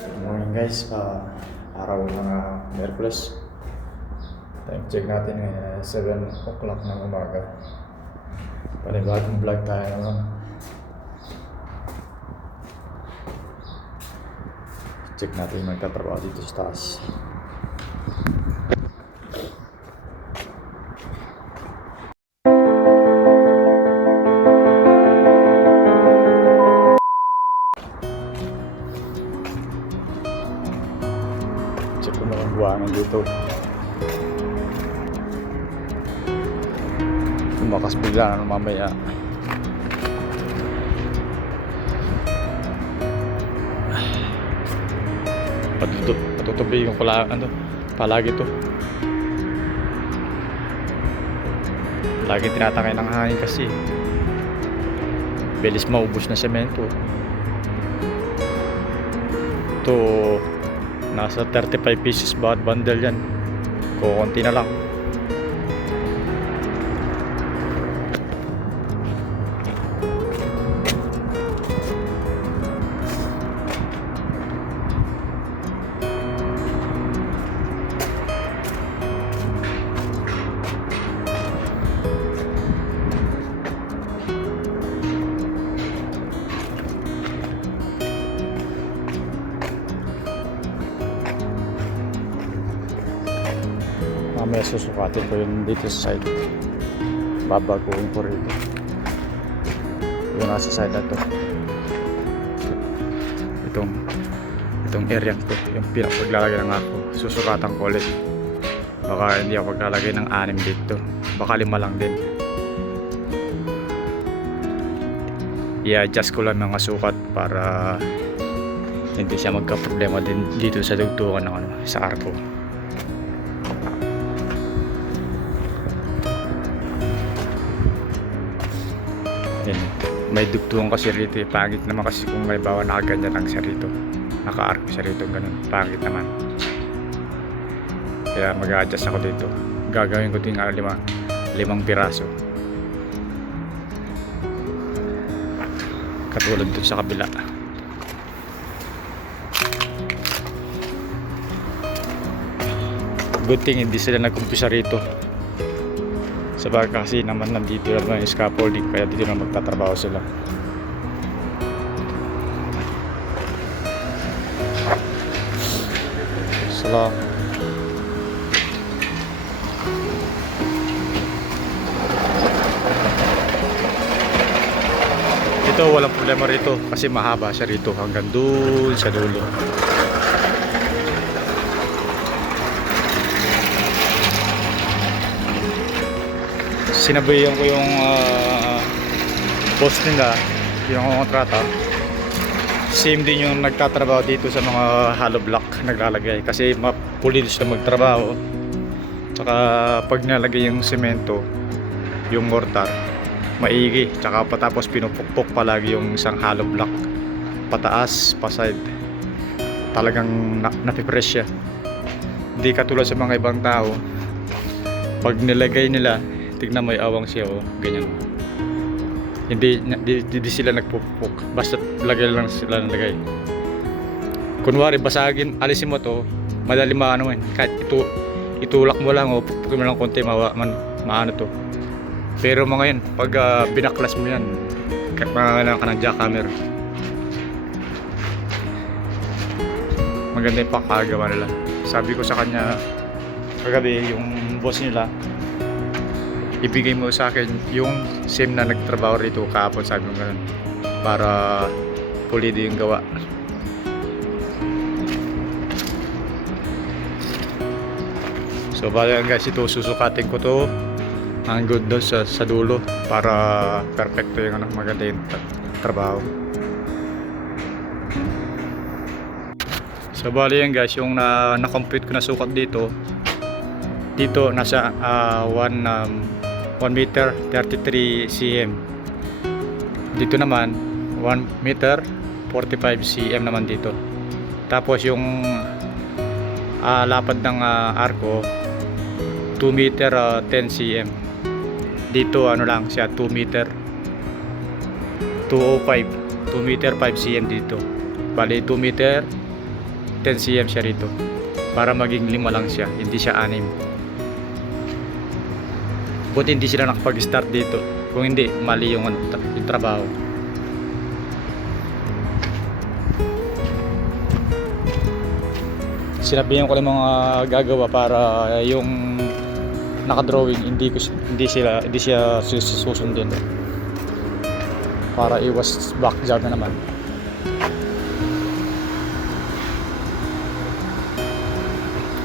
Good morning guys, araw ng Merkules. Time check natin ngayon 7 o'clock ng umaga. Panibagong vlog tayo naman. Check natin yung magtatrabaho dito sa taas. Check ko naman buwangan dito. Lumakas bigla na mamaya. Patutubi yung palagi to. Lagi tinatangay ng hangin kasi bilis maubos na semento. Ito nasa 35 pieces bawat bundle yan. Kukunti na lang. Mamaya susukatin ko yun dito sa side. Babaguhin ko rito yung nasa side na to. Itong area to, yung pinapaglalagay ng ako, susukatan ko ulit. Baka hindi ako paglalagay ng 6 dito, baka 5 lang din. I-adjust ko lang ng sukat para hindi siya magka-problema din dito sa dugtungan ng sa arko. May dugtungan kasi rito, pangit naman kasi kung may bawa nakaganyan lang siya rito, naka-arco siya rito, ganun, pangit naman. Kaya mag-a-adjust ako dito, gagawin ko din 5 piraso katulad dito sa kabila. Good thing hindi sila nag-umpisa rito. Sabagay kasi naman nandito naman yung scaffolding, kaya dito na magtatrabaho sila. Salam. Ito walang problema rito kasi mahaba siya rito hanggang doon sa dulo. Sinabayan ko yung boss nila, yung kontrata. Same din yung nagtatrabaho dito sa mga hollow block naglalagay kasi mapulidos na magtrabaho. Tsaka pag nalagay yung semento, yung mortar, maigi. Tsaka patapos pinupukpok palagi yung isang hollow block pataas, paside. Talagang napipress siya. Hindi katulad sa mga ibang tao, pag nilagay nila, tignan mo, awang siya, oh, ganyan. Hindi sila nagpupuk, basta lagay lang sila ng lagay. Kunwari basagin, alisin mo to, madali maano man, kahit itulak mo lang o pupukin mo lang konti, maano to. Pero mga yan, pag binaklas mo yan, kailangan ka ng jackhammer. Maganda yung pakagawa nila. Sabi ko sa kanya kagabi, yung boss nila, ibigay mo sa akin yung same na nagtrabaho rito kahapon, sabi mo ganun, para pulido yung gawa. So bale guys, ito susukatin ko to ang good doon sa dulo para perfecto yung maganda yung trabaho. So bale yan guys, yung na-compute ko na sukat dito nasa 1 meter 33 cm. Dito naman 1 meter 45 cm naman dito. Tapos yung lapad ng arko 2 meter 10 cm. Dito ano lang siya, 2 meter 205, 2 meter 5 cm dito. Bali 2 meter 10 cm siya rito para maging 5 lang siya, hindi siya 6. Buti hindi sila nakapag-start dito, kung hindi mali yung trabaho. Sinabihan ko lang mga gagawa para yung naka-drawing hindi siya susundin para iwas back job na naman.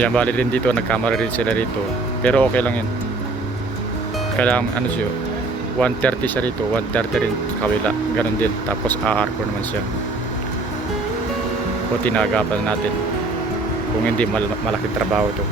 Yan, bali rin dito, nagkamera rin sila rito, pero okay lang yun. Kailangan ano siya, 130 siya rito, 130 rin sa kabila, ganun din. Tapos aarko naman siya. O tinagapan natin, kung hindi malaking trabaho to.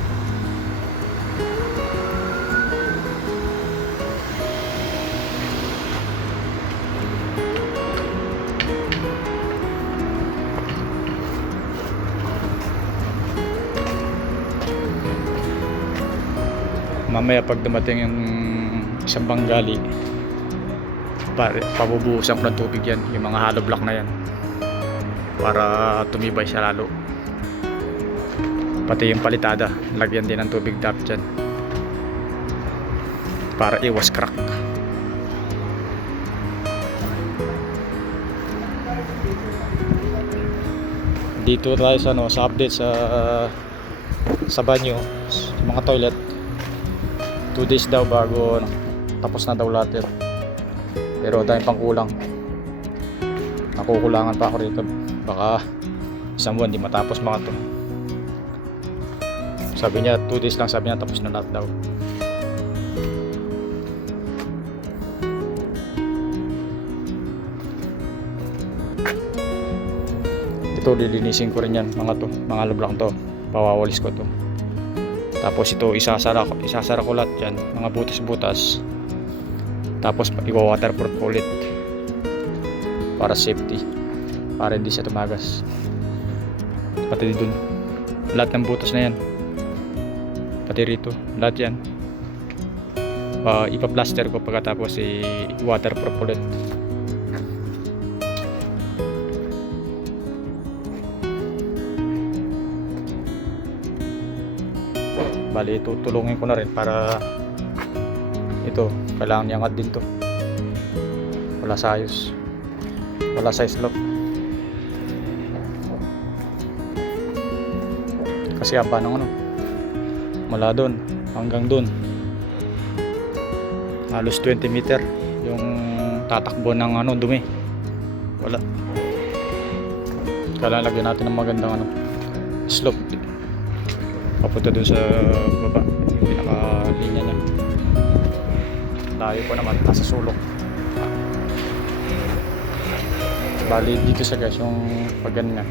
Mamaya pag dumating yung isang banggali, pabubuhusan ko ng tubig yan, yung mga hollow block na yan, para tumibay siya lalo. Pati yung palitada, lagyan din ng tubig dapat dyan para iwas crack. Dito tayo sa sa update sa banyo, sa mga toilet. 2 days daw bago tapos na daw lahat yun. Pero dahil pang kulang, nakukulangan pa ako rito, baka isang buwan di matapos mga to. Sabi niya 2 days lang, sabi niya tapos na lahat daw. Ito lilinisin ko rin yan mga lublak to, pawawalis ko to. Tapos ito isasara ko lahat yan, mga butas-butas. Tapos i-waterproof ulit para safety, para hindi siya tumagas. Pati dun, lahat ng butas na yan, pati rito, lahat yan ipa-plaster ko pagkatapos i-waterproof ulit. Bali tutulungin ko na rin para ito, kailangan niyangat din to, wala sa ayos, wala sa slope kasi haba ng mula doon hanggang doon halos 20 meter yung tatakbo ng dumi. Wala, kailangan lagyan natin ng magandang slope papunta dun sa baba, yung pinaka-linya niya. Layo pa naman, nasa sulok. Bali dito sa guys yung pag ganyan.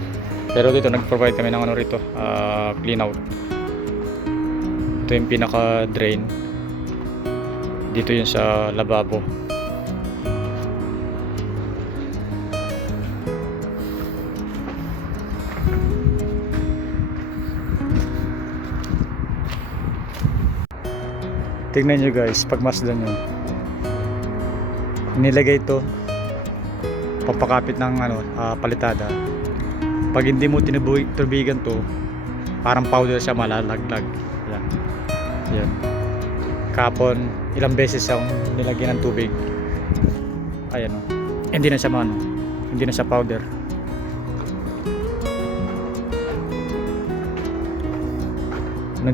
Pero dito nag-provide kami ng rito, clean out. Ito yung pinaka-drain. Dito yun sa lababo. Tignan nyo guys, pagmasdan nyo, nilagay ito papakapit ng palitada. Pag hindi mo tinubigan to, parang powder siya, malalaglag. Yan. Yan. Kapon, ilang beses ang nilagyan ng tubig. Ayan o. Hindi na siya hindi na siya powder.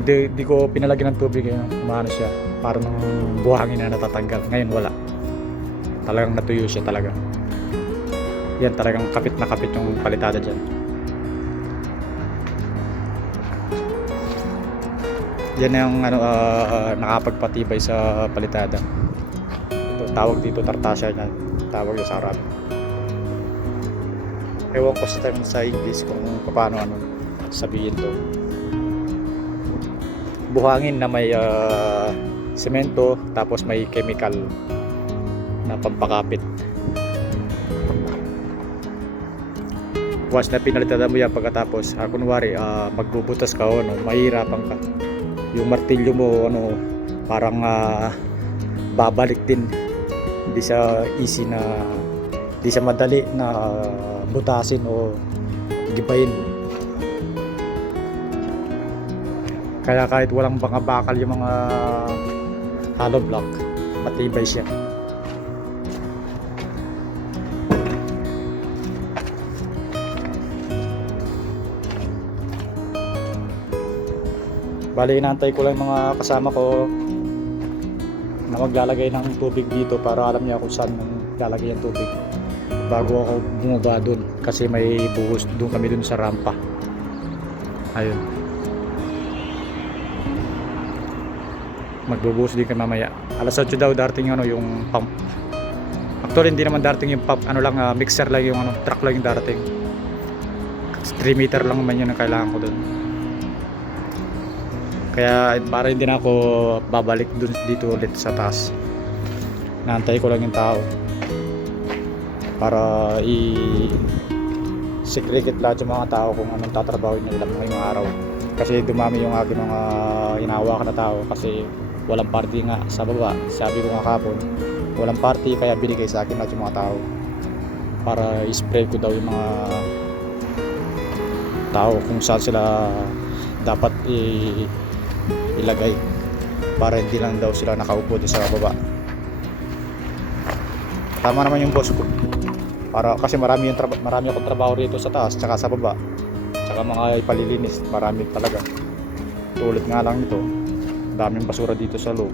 Di ko pinalagyan ng tubig, umano siya, parang buhangin na natatanggal. Ngayon wala, talagang natuyo siya talaga. Yan, talagang kapit na kapit yung palitada dyan. Yan na yung nakapagpatibay sa palitada. Ito, tawag dito tartasya niyan, tawag yung sa Arab. Ewan ko sa English kung paano sabihin to. Buhangin na may semento, tapos may chemical na pampakapit. Once na pinalitada mo yan, pagkatapos kunwari magbubutas ka mahirapan ka, yung martilyo mo parang babalik din, hindi siya easy na, hindi siya madali na butasin o gibayin. Kaya kahit walang mga bakal yung mga hollow block, matibay siya. Bali, inaantay ko lang mga kasama ko na maglalagay ng tubig dito para alam niya kung saan lalagay ang tubig bago ako bumaba dun, kasi may buhos dun kami dun sa rampa. Ayun, magbubuhos din kami mamaya. Alas 8 daw darating yung pump. Actually hindi naman darating yung pump, ano lang, mixer lang yung truck lang yung darating. 3 meter lang naman yun ang kailangan ko dun. Kaya para hindi na ako babalik dun dito ulit sa taas, naantay ko lang yung tao para i-secret lahat yung mga tao kung anong tatrabaho nila ngayong araw. Kasi dumami yung aking mga hinahawakan na tao kasi walang party nga sa baba. Sabi ko nga kapon, walang party, kaya binigay sa akin lahat yung mga tao para i-spray ko daw yung mga tao kung saan sila dapat ilagay para hindi lang daw sila nakaupo din sa baba. Tama naman yung boss ko, para kasi marami akong trabaho rito sa taas tsaka sa baba, tsaka mga ipalilinis, marami talaga. Tulad nga lang nito, daming basura dito sa loob.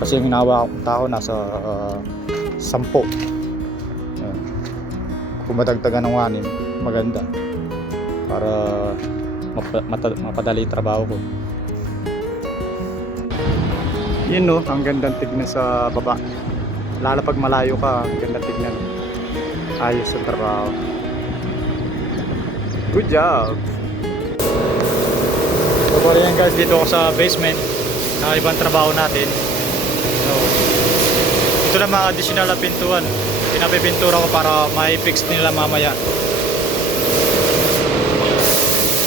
Kasi yung hinawa akong tao nasa 10. Kung madagdagan ng 6, maganda para mapadali yung trabaho ko. Yun no, ang gandang tignan sa baba, lalo pag malayo ka, ang gandang tignan. Ayos ang trabaho. Good job. So bali yan guys, dito ako sa basement na ibang trabaho natin. So ito na mga additional na pintuan, pinapipintura ko para ma-fix nila mamaya.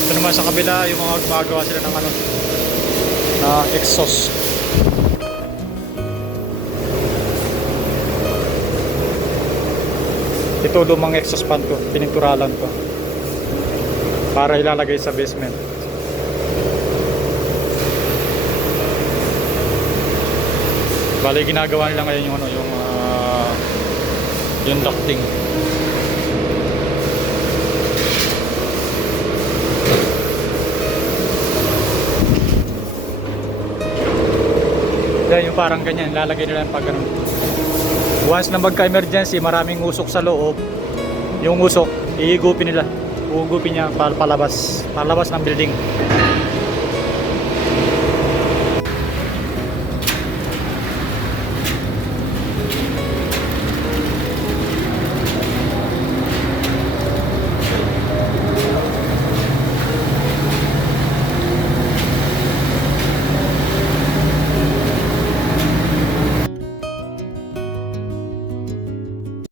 Ito naman sa kabila, yung mga gumagawa sila ng na exhaust. Ito lumang exhaust fan ko, pininturalan ko para ilalagay sa basement. Bali ginagawa nila ngayon yung ducting. Yan yung parang ganyan, lalagay nila pag ganun. Once na magka-emergency, maraming usok sa loob, yung usok, iigupin nila. Uugupin niya palabas ng building.